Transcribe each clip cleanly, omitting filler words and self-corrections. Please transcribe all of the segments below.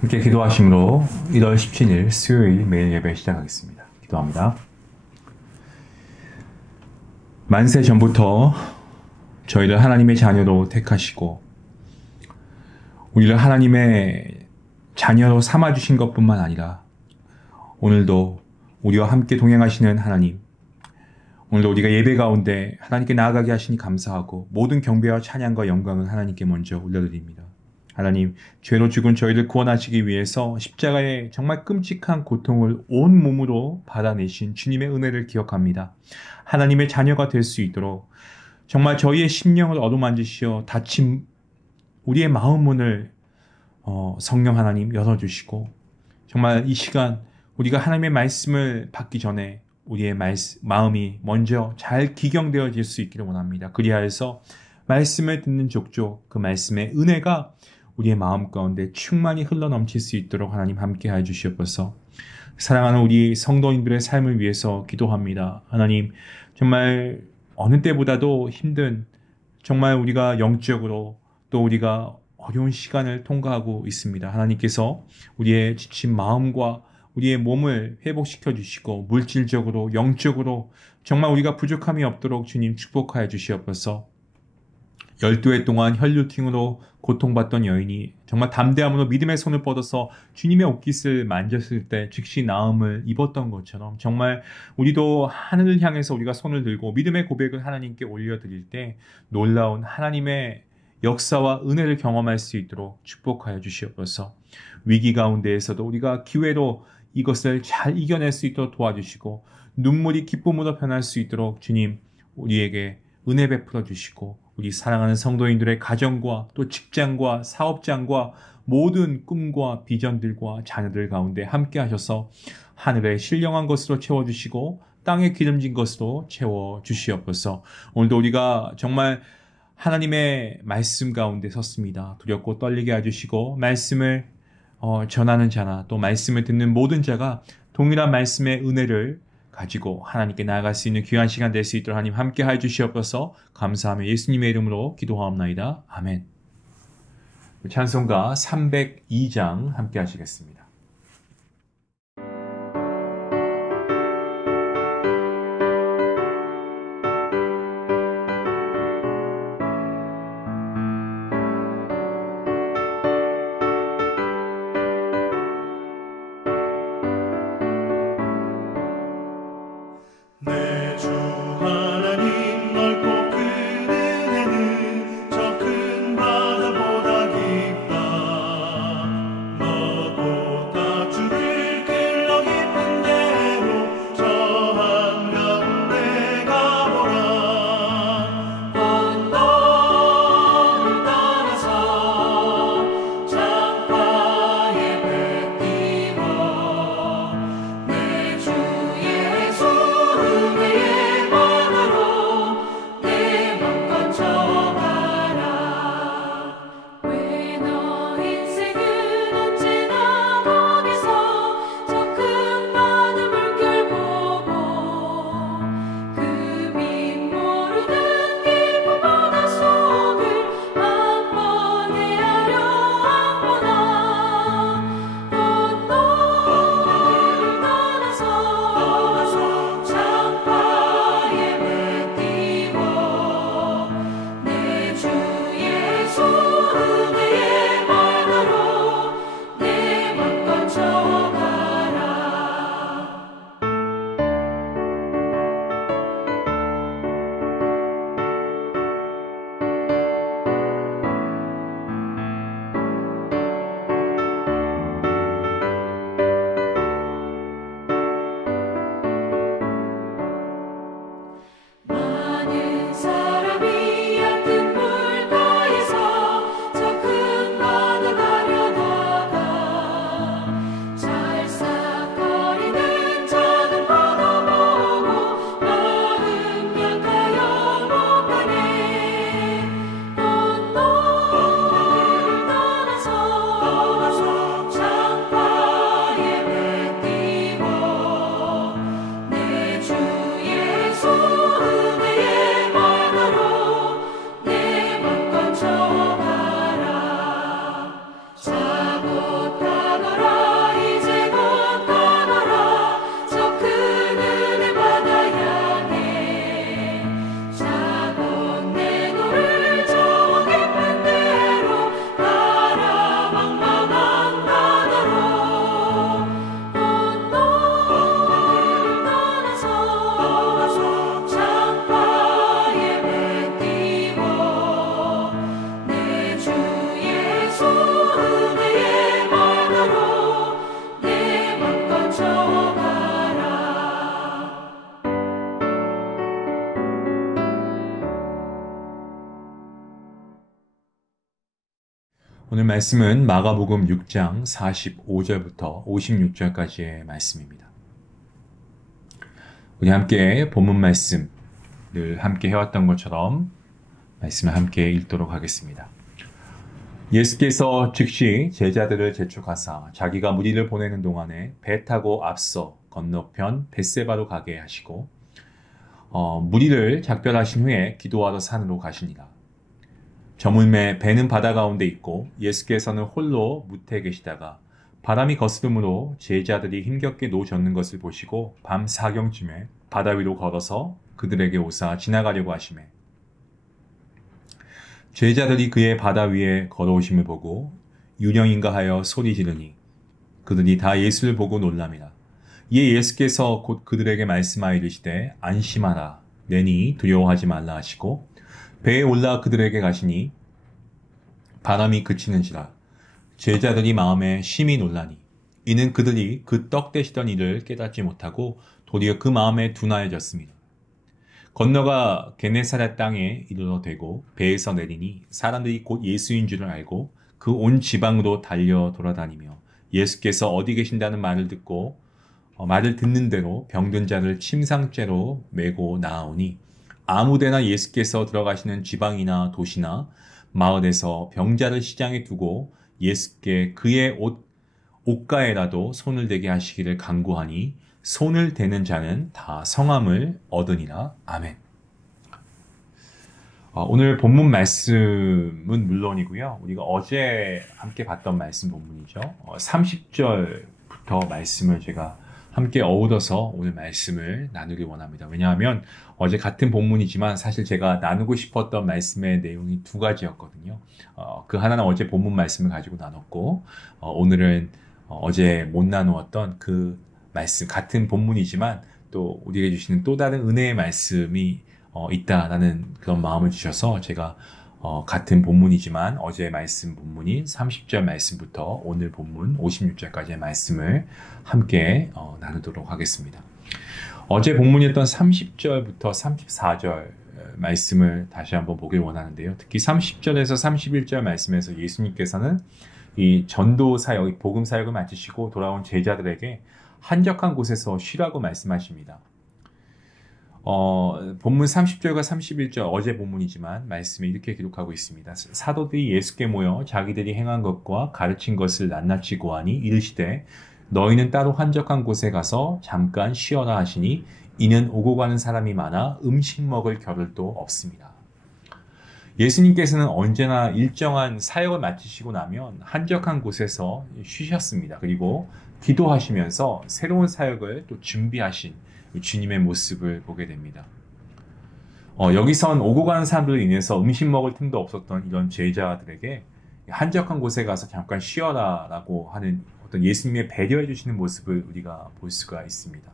함께 기도하심으로 1월 17일 수요일 매일 예배 시작하겠습니다. 기도합니다. 만세 전부터 저희를 하나님의 자녀로 택하시고 우리를 하나님의 자녀로 삼아주신 것뿐만 아니라 오늘도 우리와 함께 동행하시는 하나님, 오늘도 우리가 예배 가운데 하나님께 나아가게 하시니 감사하고 모든 경배와 찬양과 영광은 하나님께 먼저 올려드립니다. 하나님, 죄로 죽은 저희를 구원하시기 위해서 십자가의 정말 끔찍한 고통을 온 몸으로 받아내신 주님의 은혜를 기억합니다. 하나님의 자녀가 될 수 있도록 정말 저희의 심령을 어루만지시어 닫힌 우리의 마음 문을 성령 하나님 열어주시고 정말 이 시간 우리가 하나님의 말씀을 받기 전에 우리의 마음이 먼저 잘 기경되어질 수 있기를 원합니다. 그리하여서 말씀을 듣는 족족 그 말씀의 은혜가 우리의 마음 가운데 충만히 흘러넘칠 수 있도록 하나님 함께해 주시옵소서. 사랑하는 우리 성도님들의 삶을 위해서 기도합니다. 하나님, 정말 어느 때보다도 힘든 정말 우리가 영적으로 또 우리가 어려운 시간을 통과하고 있습니다. 하나님께서 우리의 지친 마음과 우리의 몸을 회복시켜 주시고 물질적으로 영적으로 정말 우리가 부족함이 없도록 주님 축복하여 주시옵소서. 12해 동안 혈루증으로 고통받던 여인이 정말 담대함으로 믿음의 손을 뻗어서 주님의 옷깃을 만졌을 때 즉시 나음을 입었던 것처럼 정말 우리도 하늘을 향해서 우리가 손을 들고 믿음의 고백을 하나님께 올려드릴 때 놀라운 하나님의 역사와 은혜를 경험할 수 있도록 축복하여 주시옵소서. 위기 가운데에서도 우리가 기회로 이것을 잘 이겨낼 수 있도록 도와주시고 눈물이 기쁨으로 변할 수 있도록 주님 우리에게 은혜 베풀어 주시고 우리 사랑하는 성도인들의 가정과 또 직장과 사업장과 모든 꿈과 비전들과 자녀들 가운데 함께 하셔서 하늘에 신령한 것으로 채워주시고 땅에 기름진 것으로 채워주시옵소서. 오늘도 우리가 정말 하나님의 말씀 가운데 섰습니다. 두렵고 떨리게 해주시고 말씀을 전하는 자나 또 말씀을 듣는 모든 자가 동일한 말씀의 은혜를 가지고 하나님께 나아갈 수 있는 귀한 시간 될 수 있도록 하나님 함께 하여 주시옵소서. 감사하며 예수님의 이름으로 기도하옵나이다. 아멘. 찬송가 302장 함께 하시겠습니다. 저 큰 바다보다 깊다. 말씀은 마가복음 6장 45절부터 56절까지의 말씀입니다. 우리 함께 본문 말씀 늘 함께 해왔던 것처럼 말씀을 함께 읽도록 하겠습니다. 예수께서 즉시 제자들을 재촉하사 자기가 무리를 보내는 동안에 배 타고 앞서 건너편 벳세바로 가게 하시고 무리를 작별하신 후에 기도하러 산으로 가시니라. 저물매 배는 바다 가운데 있고 예수께서는 홀로 무태에 계시다가 바람이 거스름으로 제자들이 힘겹게 노젓는 것을 보시고 밤 사경쯤에 바다 위로 걸어서 그들에게 오사 지나가려고 하시매 제자들이 그의 바다 위에 걸어오심을 보고 유령인가 하여 소리 지르니 그들이 다 예수를 보고 놀람이라. 이에 예수께서 곧 그들에게 말씀하여 이르시되 안심하라 내니 두려워하지 말라 하시고 배에 올라 그들에게 가시니 바람이 그치는지라. 제자들이 마음에 심히 놀라니 이는 그들이 그 떡 되시던 일을 깨닫지 못하고 도리어 그 마음에 둔하여졌습니다. 건너가 게네사렛 땅에 이르러 대고 배에서 내리니 사람들이 곧 예수인 줄을 알고 그 온 지방으로 달려 돌아다니며 예수께서 어디 계신다는 말을 듣고 말을 듣는 대로 병든 자를 침상째로 메고 나아오니 아무데나 예수께서 들어가시는 지방이나 도시나 마을에서 병자를 시장에 두고 예수께 그의 옷가에라도 손을 대게 하시기를 간구하니 손을 대는 자는 다 성함을 얻으니라. 아멘. 오늘 본문 말씀은 물론이고요. 우리가 어제 함께 봤던 말씀 본문이죠. 30절부터 말씀을 제가 함께 어우러서 오늘 말씀을 나누기 원합니다. 왜냐하면 어제 같은 본문이지만 사실 제가 나누고 싶었던 말씀의 내용이 두 가지였거든요. 그 하나는 어제 본문 말씀을 가지고 나눴고 오늘은 어제 못 나누었던 그 말씀, 같은 본문이지만 또 우리에게 주시는 또 다른 은혜의 말씀이 있다라는 그런 마음을 주셔서 제가 같은 본문이지만 어제 말씀 본문인 30절 말씀부터 오늘 본문 56절까지의 말씀을 함께 나누도록 하겠습니다. 어제 본문이었던 30절부터 34절 말씀을 다시 한번 보길 원하는데요. 특히 30절에서 31절 말씀에서 예수님께서는 이 전도 사역, 복음 사역을 마치시고 돌아온 제자들에게 한적한 곳에서 쉬라고 말씀하십니다. 본문 30절과 31절 어제 본문이지만 말씀이 이렇게 기록하고 있습니다. 사도들이 예수께 모여 자기들이 행한 것과 가르친 것을 낱낱이 고하니 이르시되 너희는 따로 한적한 곳에 가서 잠깐 쉬어라 하시니 이는 오고 가는 사람이 많아 음식 먹을 겨를도 없습니다. 예수님께서는 언제나 일정한 사역을 마치시고 나면 한적한 곳에서 쉬셨습니다. 그리고 기도하시면서 새로운 사역을 또 준비하신 주님의 모습을 보게 됩니다. 여기선 오고 가는 사람들로 인해서 음식 먹을 틈도 없었던 이런 제자들에게 한적한 곳에 가서 잠깐 쉬어라 라고 하는 어떤 예수님의 배려해 주시는 모습을 우리가 볼 수가 있습니다.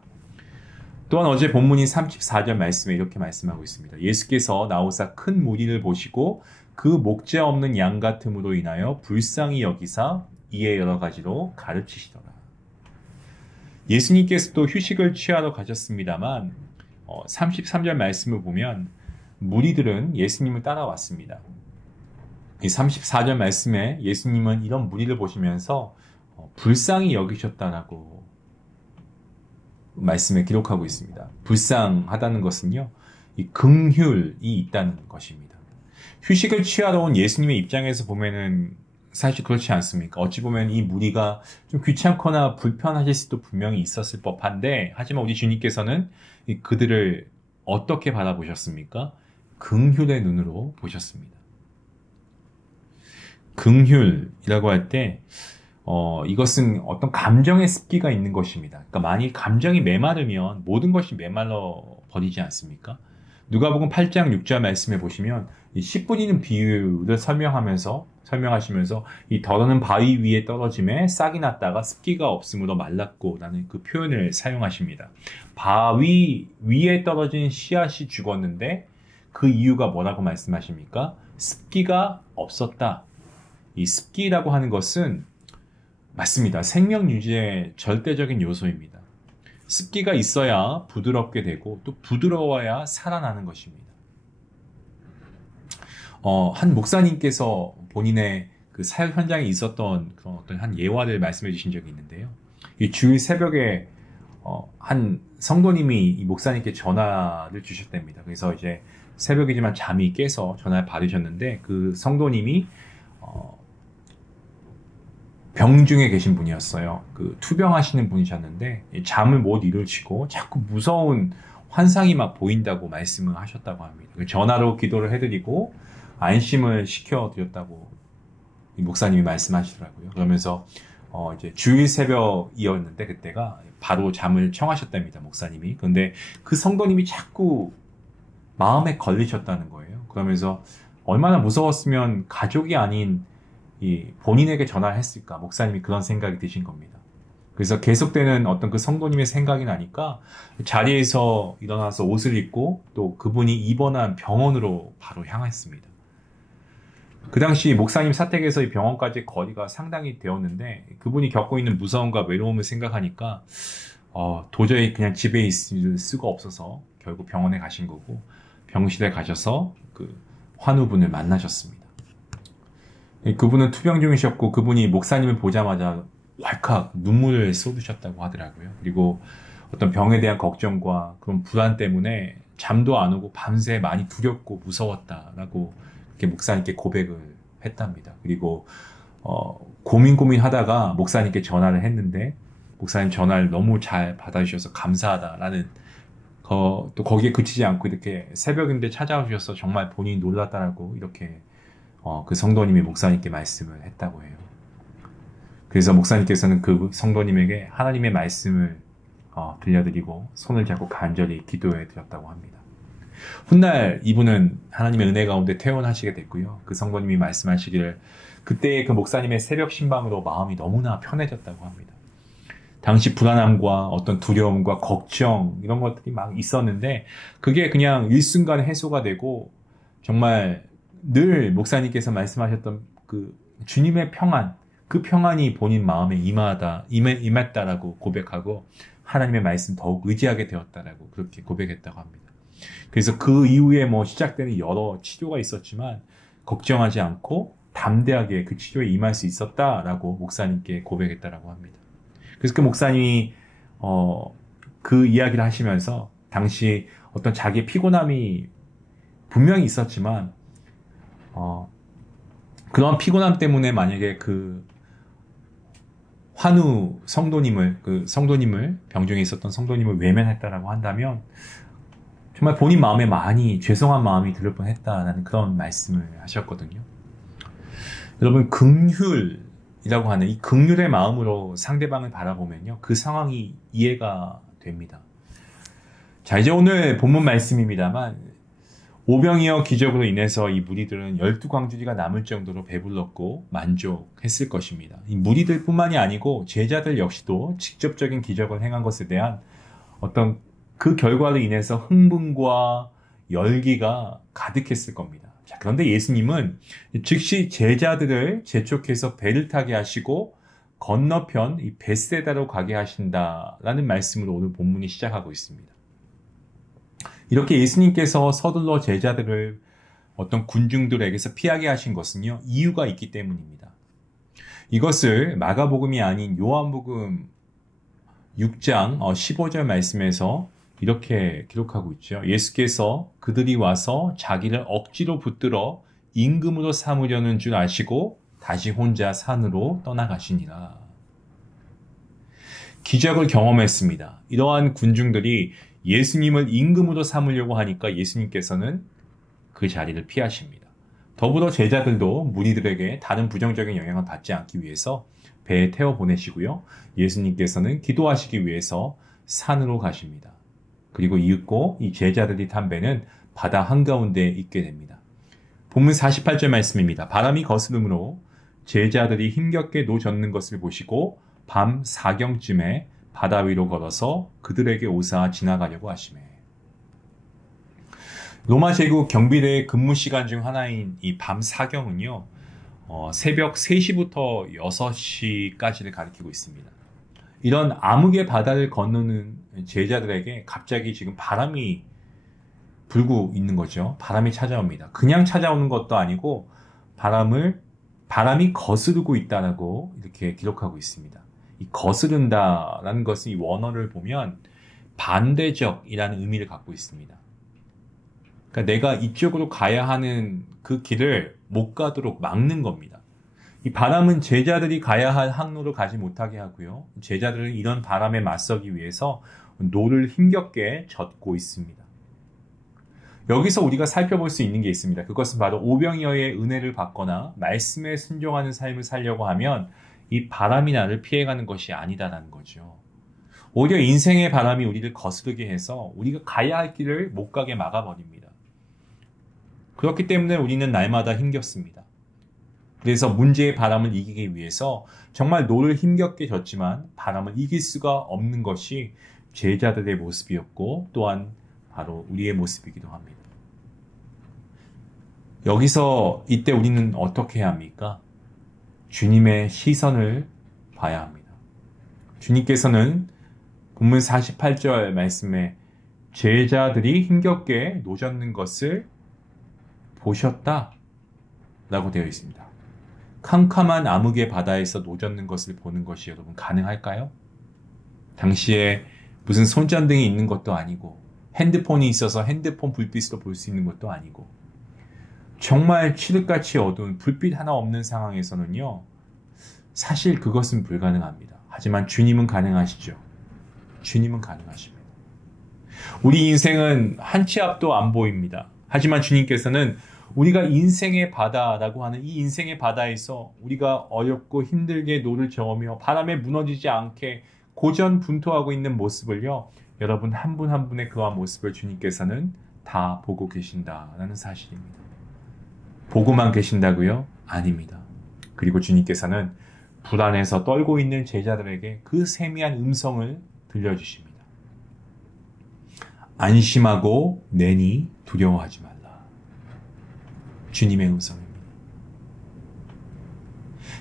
또한 어제 본문인 34절 말씀에 이렇게 말씀하고 있습니다. 예수께서 나오사 큰 무리를 보시고 그 목재 없는 양 같음으로 인하여 불쌍히 여기사 이에 여러 가지로 가르치시더라. 예수님께서도 휴식을 취하러 가셨습니다만 33절 말씀을 보면 무리들은 예수님을 따라왔습니다. 이 34절 말씀에 예수님은 이런 무리를 보시면서 불쌍히 여기셨다라고 말씀에 기록하고 있습니다. 불쌍하다는 것은요, 이 긍휼이 있다는 것입니다. 휴식을 취하러 온 예수님의 입장에서 보면은 사실 그렇지 않습니까? 어찌 보면 이 무리가 좀 귀찮거나 불편하실 수도 분명히 있었을 법한데, 하지만 우리 주님께서는 그들을 어떻게 바라보셨습니까? 긍휼의 눈으로 보셨습니다. 긍휼이라고 할 때, 이것은 어떤 감정의 습기가 있는 것입니다. 그러니까 만일 감정이 메마르면 모든 것이 메말라 버리지 않습니까? 누가복음 8장 6절 말씀해 보시면 씨 뿌리는 비유를 설명하시면서 이 더러는 바위 위에 떨어짐에 싹이 났다가 습기가 없으므로 말랐고 라는 그 표현을 사용하십니다. 바위 위에 떨어진 씨앗이 죽었는데 그 이유가 뭐라고 말씀하십니까? 습기가 없었다. 이 습기라고 하는 것은 맞습니다. 생명 유지의 절대적인 요소입니다. 습기가 있어야 부드럽게 되고 또 부드러워야 살아나는 것입니다. 한 목사님께서 본인의 그 사역 현장에 있었던 그런 어떤 한 예화를 말씀해 주신 적이 있는데요. 이 주일 새벽에 한 성도님이 이 목사님께 전화를 주셨답니다. 그래서 이제 새벽이지만 잠이 깨서 전화를 받으셨는데 그 성도님이 병중에 계신 분이었어요. 그 투병하시는 분이셨는데 잠을 못 이루시고 자꾸 무서운 환상이 막 보인다고 말씀을 하셨다고 합니다. 전화로 기도를 해드리고 안심을 시켜드렸다고 이 목사님이 말씀하시더라고요. 그러면서 이제 주일 새벽이었는데 그때가 바로 잠을 청하셨답니다. 목사님이. 그런데 그 성도님이 자꾸 마음에 걸리셨다는 거예요. 그러면서 얼마나 무서웠으면 가족이 아닌 이 본인에게 전화를 했을까? 목사님이 그런 생각이 드신 겁니다. 그래서 계속되는 어떤 그 성도님의 생각이 나니까 자리에서 일어나서 옷을 입고 또 그분이 입원한 병원으로 바로 향했습니다. 그 당시 목사님 사택에서 이 병원까지 거리가 상당히 되었는데 그분이 겪고 있는 무서움과 외로움을 생각하니까 도저히 그냥 집에 있을 수가 없어서 결국 병원에 가신 거고 병실에 가셔서 그 환우분을 만나셨습니다. 그분은 투병 중이셨고 그분이 목사님을 보자마자 왈칵 눈물을 쏟으셨다고 하더라고요. 그리고 어떤 병에 대한 걱정과 그런 불안 때문에 잠도 안 오고 밤새 많이 두렵고 무서웠다라고 이렇게 목사님께 고백을 했답니다. 그리고 고민하다가 목사님께 전화를 했는데 목사님 전화를 너무 잘 받아주셔서 감사하다라는 또 거기에 그치지 않고 이렇게 새벽인데 찾아오셔서 정말 본인이 놀랐다라고 이렇게 그 성도님이 목사님께 말씀을 했다고 해요. 그래서 목사님께서는 그 성도님에게 하나님의 말씀을 들려드리고 손을 잡고 간절히 기도해 드렸다고 합니다. 훗날 이분은 하나님의 은혜 가운데 퇴원하시게 됐고요. 그 성도님이 말씀하시기를 그때 그 목사님의 새벽 신방으로 마음이 너무나 편해졌다고 합니다. 당시 불안함과 어떤 두려움과 걱정 이런 것들이 막 있었는데 그게 그냥 일순간에 해소가 되고 정말 늘 목사님께서 말씀하셨던 그 주님의 평안 그 평안이 본인 마음에 임했다라고 고백하고 하나님의 말씀 더욱 의지하게 되었다라고 그렇게 고백했다고 합니다. 그래서 그 이후에 시작되는 여러 치료가 있었지만 걱정하지 않고 담대하게 그 치료에 임할 수 있었다라고 목사님께 고백했다라고 합니다. 그래서 그 목사님이 그 이야기를 하시면서 당시 어떤 자기의 피곤함이 분명히 있었지만 그런 피곤함 때문에 만약에 그 환우 성도님을 병중에 있었던 성도님을 외면했다라고 한다면 정말 본인 마음에 많이 죄송한 마음이 들을 뻔했다라는 그런 말씀을 하셨거든요. 여러분 긍휼이라고 하는 이 긍휼의 마음으로 상대방을 바라보면요 그 상황이 이해가 됩니다. 자 이제 오늘 본문 말씀입니다만 오병이어 기적으로 인해서 이 무리들은 12광주리가 남을 정도로 배불렀고 만족했을 것입니다. 이 무리들뿐만이 아니고 제자들 역시도 직접적인 기적을 행한 것에 대한 어떤 그 결과로 인해서 흥분과 열기가 가득했을 겁니다. 자, 그런데 예수님은 즉시 제자들을 재촉해서 배를 타게 하시고 건너편 이 벳세다로 가게 하신다라는 말씀으로 오늘 본문이 시작하고 있습니다. 이렇게 예수님께서 서둘러 제자들을 어떤 군중들에게서 피하게 하신 것은요, 이유가 있기 때문입니다. 이것을 마가복음이 아닌 요한복음 6장 15절 말씀에서 이렇게 기록하고 있죠. 예수께서 그들이 와서 자기를 억지로 붙들어 임금으로 삼으려는 줄 아시고 다시 혼자 산으로 떠나가시니라. 기적을 경험했습니다. 이러한 군중들이 예수님을 임금으로 삼으려고 하니까 예수님께서는 그 자리를 피하십니다. 더불어 제자들도 무리들에게 다른 부정적인 영향을 받지 않기 위해서 배에 태워 보내시고요. 예수님께서는 기도하시기 위해서 산으로 가십니다. 그리고 이윽고 이 제자들이 탄 배는 바다 한가운데에 있게 됩니다. 본문 48절 말씀입니다. 바람이 거스름으로 제자들이 힘겹게 노젓는 것을 보시고 밤 4경쯤에 바다 위로 걸어서 그들에게 오사 지나가려고 하시매. 로마 제국 경비대의 근무 시간 중 하나인 이 밤 4경은요. 새벽 3시부터 6시까지를 가리키고 있습니다. 이런 암흑의 바다를 건너는 제자들에게 갑자기 지금 바람이 불고 있는 거죠. 바람이 찾아옵니다. 그냥 찾아오는 것도 아니고 바람을 바람이 거스르고 있다라고 이렇게 기록하고 있습니다. 이 거스른다라는 것은 이 원어를 보면 반대적이라는 의미를 갖고 있습니다. 그러니까 내가 이쪽으로 가야 하는 그 길을 못 가도록 막는 겁니다. 이 바람은 제자들이 가야 할 항로를 가지 못하게 하고요. 제자들은 이런 바람에 맞서기 위해서 노를 힘겹게 젓고 있습니다. 여기서 우리가 살펴볼 수 있는 게 있습니다. 그것은 바로 오병이어의 은혜를 받거나 말씀에 순종하는 삶을 살려고 하면 이 바람이 나를 피해가는 것이 아니다라는 거죠. 오히려 인생의 바람이 우리를 거스르게 해서 우리가 가야 할 길을 못 가게 막아버립니다. 그렇기 때문에 우리는 날마다 힘겹습니다. 그래서 문제의 바람을 이기기 위해서 정말 노를 힘겹게 졌지만 바람을 이길 수가 없는 것이 제자들의 모습이었고 또한 바로 우리의 모습이기도 합니다. 여기서 이때 우리는 어떻게 해야 합니까? 주님의 시선을 봐야 합니다. 주님께서는 본문 48절 말씀에 제자들이 힘겹게 노젓는 것을 보셨다 라고 되어 있습니다. 캄캄한 암흑의 바다에서 노젓는 것을 보는 것이 여러분 가능할까요? 당시에 무슨 손전등이 있는 것도 아니고 핸드폰이 있어서 핸드폰 불빛으로 볼 수 있는 것도 아니고 정말 칠흑같이 어두운 불빛 하나 없는 상황에서는요. 사실 그것은 불가능합니다. 하지만 주님은 가능하시죠. 주님은 가능하십니다. 우리 인생은 한 치 앞도 안 보입니다. 하지만 주님께서는 우리가 인생의 바다라고 하는 이 인생의 바다에서 우리가 어렵고 힘들게 노를 저으며 바람에 무너지지 않게 고전분투하고 있는 모습을요. 여러분 한 분 한 분의 그와 모습을 주님께서는 다 보고 계신다라는 사실입니다. 보고만 계신다고요? 아닙니다. 그리고 주님께서는 불안해서 떨고 있는 제자들에게 그 세미한 음성을 들려주십니다. 안심하고 내니 두려워하지 말라. 주님의 음성입니다.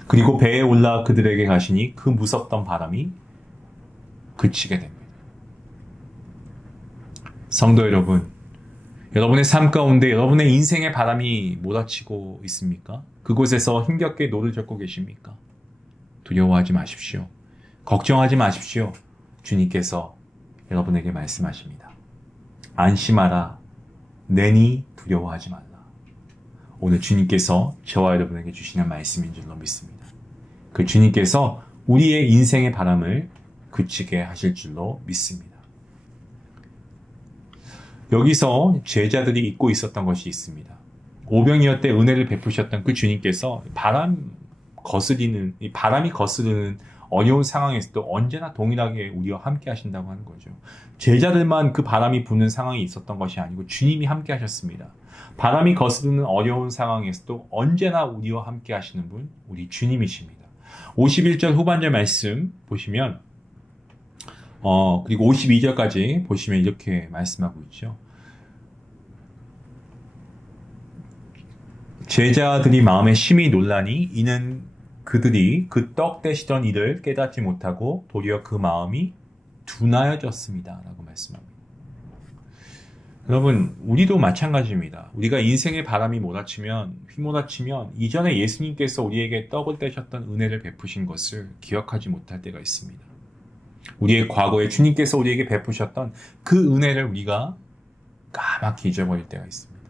그리고 배에 올라 그들에게 가시니 그 무섭던 바람이 그치게 됩니다. 성도 여러분, 여러분의 삶 가운데 여러분의 인생의 바람이 몰아치고 있습니까? 그곳에서 힘겹게 노를 젓고 계십니까? 두려워하지 마십시오. 걱정하지 마십시오. 주님께서 여러분에게 말씀하십니다. 안심하라. 내니 두려워하지 말라. 오늘 주님께서 저와 여러분에게 주시는 말씀인 줄로 믿습니다. 그 주님께서 우리의 인생의 바람을 그치게 하실 줄로 믿습니다. 여기서 제자들이 잊고 있었던 것이 있습니다. 오병이어 때 은혜를 베푸셨던 그 주님께서 바람이 거스르는 어려운 상황에서도 언제나 동일하게 우리와 함께 하신다고 하는 거죠. 제자들만 그 바람이 부는 상황이 있었던 것이 아니고 주님이 함께 하셨습니다. 바람이 거스르는 어려운 상황에서도 언제나 우리와 함께 하시는 분, 우리 주님이십니다. 51절 후반절 말씀 보시면 그리고 52절까지 보시면 이렇게 말씀하고 있죠. 제자들이 마음에 심히 놀라니 이는 그들이 그 떡 떼시던 일을 깨닫지 못하고 도리어 그 마음이 둔하여졌습니다. 라고 말씀합니다. 여러분, 우리도 마찬가지입니다. 우리가 인생의 바람이 휘몰아치면 이전에 예수님께서 우리에게 떡을 떼셨던 은혜를 베푸신 것을 기억하지 못할 때가 있습니다. 우리의 과거에 주님께서 우리에게 베푸셨던 그 은혜를 우리가 까맣게 잊어버릴 때가 있습니다.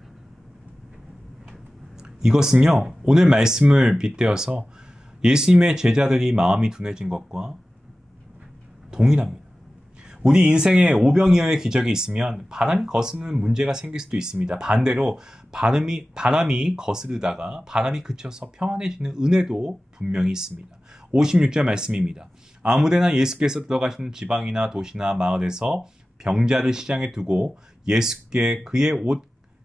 이것은요, 오늘 말씀을 빗대어서 예수님의 제자들이 마음이 둔해진 것과 동일합니다. 우리 인생에 오병이어의 기적이 있으면 바람이 거스르는 문제가 생길 수도 있습니다. 반대로 바람이 거스르다가 바람이 그쳐서 평안해지는 은혜도 분명히 있습니다. 56절 말씀입니다. 아무데나 예수께서 들어가시는 지방이나 도시나 마을에서 병자를 시장에 두고 예수께 그의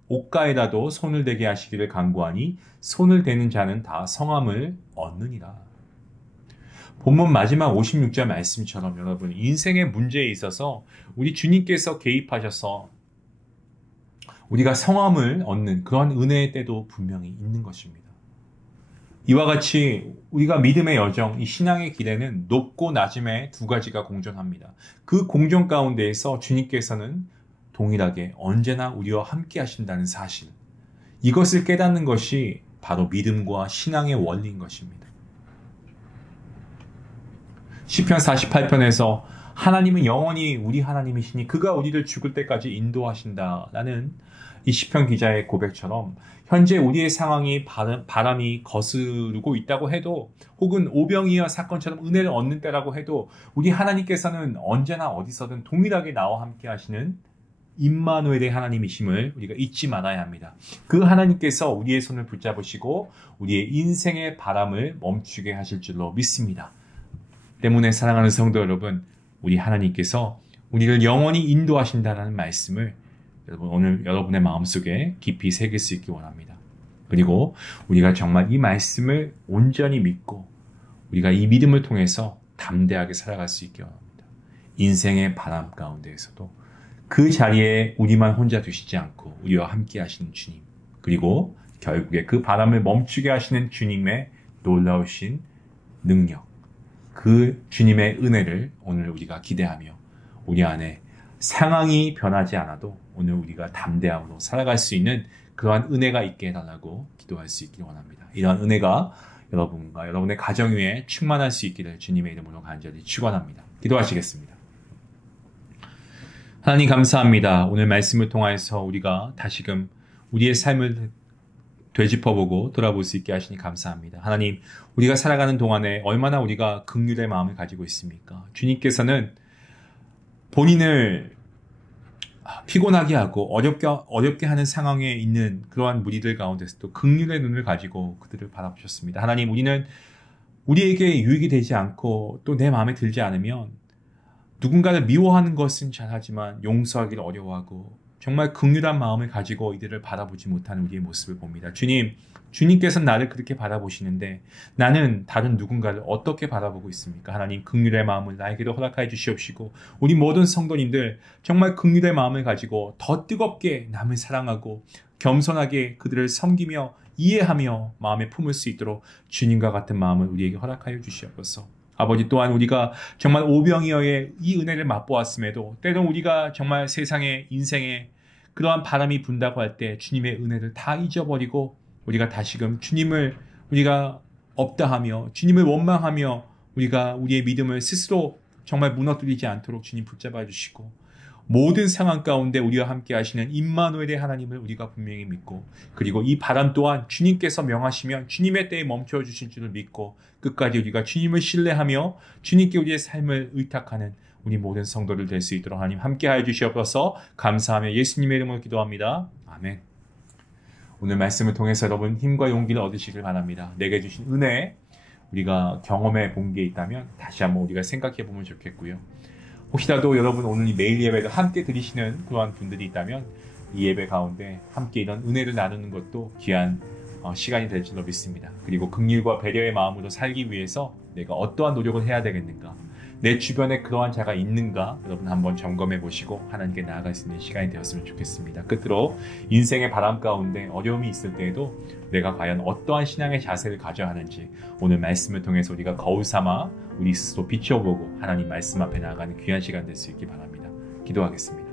옷가에라도 손을 대게 하시기를 간구하니 손을 대는 자는 다 성함을 얻느니라. 본문 마지막 56절 말씀처럼 여러분 인생의 문제에 있어서 우리 주님께서 개입하셔서 우리가 성함을 얻는 그런 은혜의 때도 분명히 있는 것입니다. 이와 같이 우리가 믿음의 여정, 이 신앙의 길에는 높고 낮음의 두 가지가 공존합니다. 그 공존 가운데에서 주님께서는 동일하게 언제나 우리와 함께 하신다는 사실, 이것을 깨닫는 것이 바로 믿음과 신앙의 원리인 것입니다. 시편 48편에서 하나님은 영원히 우리 하나님이시니 그가 우리를 죽을 때까지 인도하신다라는 이 시편 기자의 고백처럼 현재 우리의 상황이 바람이 거스르고 있다고 해도 혹은 오병이어 사건처럼 은혜를 얻는 때라고 해도 우리 하나님께서는 언제나 어디서든 동일하게 나와 함께 하시는 임마누엘의 하나님이심을 우리가 잊지 말아야 합니다. 그 하나님께서 우리의 손을 붙잡으시고 우리의 인생의 바람을 멈추게 하실 줄로 믿습니다. 때문에 사랑하는 성도 여러분, 우리 하나님께서 우리를 영원히 인도하신다는 말씀을 여러분 오늘 여러분의 마음속에 깊이 새길 수 있기 원합니다. 그리고 우리가 정말 이 말씀을 온전히 믿고 우리가 이 믿음을 통해서 담대하게 살아갈 수 있기 원합니다. 인생의 바람 가운데에서도 그 자리에 우리만 혼자 두시지 않고 우리와 함께 하시는 주님, 그리고 결국에 그 바람을 멈추게 하시는 주님의 놀라우신 능력, 그 주님의 은혜를 오늘 우리가 기대하며 우리 안에 상황이 변하지 않아도 오늘 우리가 담대함으로 살아갈 수 있는 그러한 은혜가 있게 해달라고 기도할 수 있기를 원합니다. 이러한 은혜가 여러분과 여러분의 가정 위에 충만할 수 있기를 주님의 이름으로 간절히 축원합니다. 기도하시겠습니다. 하나님 감사합니다. 오늘 말씀을 통하여서 우리가 다시금 우리의 삶을 되짚어보고 돌아볼 수 있게 하시니 감사합니다. 하나님, 우리가 살아가는 동안에 얼마나 우리가 긍휼의 마음을 가지고 있습니까? 주님께서는 본인을 피곤하게 하고 어렵게 하는 상황에 있는 그러한 무리들 가운데서도 긍휼의 눈을 가지고 그들을 바라보셨습니다. 하나님, 우리는 우리에게 유익이 되지 않고 또 내 마음에 들지 않으면 누군가를 미워하는 것은 잘하지만 용서하기를 어려워하고 정말 긍휼한 마음을 가지고 이들을 바라보지 못하는 우리의 모습을 봅니다. 주님께서는 나를 그렇게 바라보시는데 나는 다른 누군가를 어떻게 바라보고 있습니까? 하나님, 긍휼의 마음을 나에게도 허락하여 주시옵시고 우리 모든 성도님들 정말 긍휼의 마음을 가지고 더 뜨겁게 남을 사랑하고 겸손하게 그들을 섬기며 이해하며 마음에 품을 수 있도록 주님과 같은 마음을 우리에게 허락하여 주시옵소서. 아버지, 또한 우리가 정말 오병이어의 이 은혜를 맛보았음에도 때론 우리가 정말 세상의 인생에 그러한 바람이 분다고 할 때 주님의 은혜를 다 잊어버리고 우리가 다시금 주님을 우리가 없다 하며 주님을 원망하며 우리가 우리의 믿음을 스스로 정말 무너뜨리지 않도록 주님 붙잡아 주시고 모든 상황 가운데 우리와 함께 하시는 임마누엘의 하나님을 우리가 분명히 믿고 그리고 이 바람 또한 주님께서 명하시면 주님의 때에 멈춰 주실 줄을 믿고 끝까지 우리가 주님을 신뢰하며 주님께 우리의 삶을 의탁하는 우리 모든 성도들 될 수 있도록 하나님 함께하여 주시옵소서. 감사하며 예수님의 이름으로 기도합니다. 아멘. 오늘 말씀을 통해서 여러분 힘과 용기를 얻으시길 바랍니다. 내게 주신 은혜 우리가 경험해 본 게 있다면 다시 한번 우리가 생각해 보면 좋겠고요. 혹시라도 여러분 오늘 이 매일 예배를 함께 드리시는 그러한 분들이 있다면 이 예배 가운데 함께 이런 은혜를 나누는 것도 귀한 시간이 될 줄로 믿습니다. 그리고 긍휼과 배려의 마음으로 살기 위해서 내가 어떠한 노력을 해야 되겠는가, 내 주변에 그러한 자가 있는가 여러분 한번 점검해 보시고 하나님께 나아갈 수 있는 시간이 되었으면 좋겠습니다. 끝으로 인생의 바람 가운데 어려움이 있을 때에도 내가 과연 어떠한 신앙의 자세를 가져야 하는지 오늘 말씀을 통해서 우리가 거울 삼아 우리 스스로 비춰보고 하나님 말씀 앞에 나아가는 귀한 시간 될 수 있기 바랍니다. 기도하겠습니다.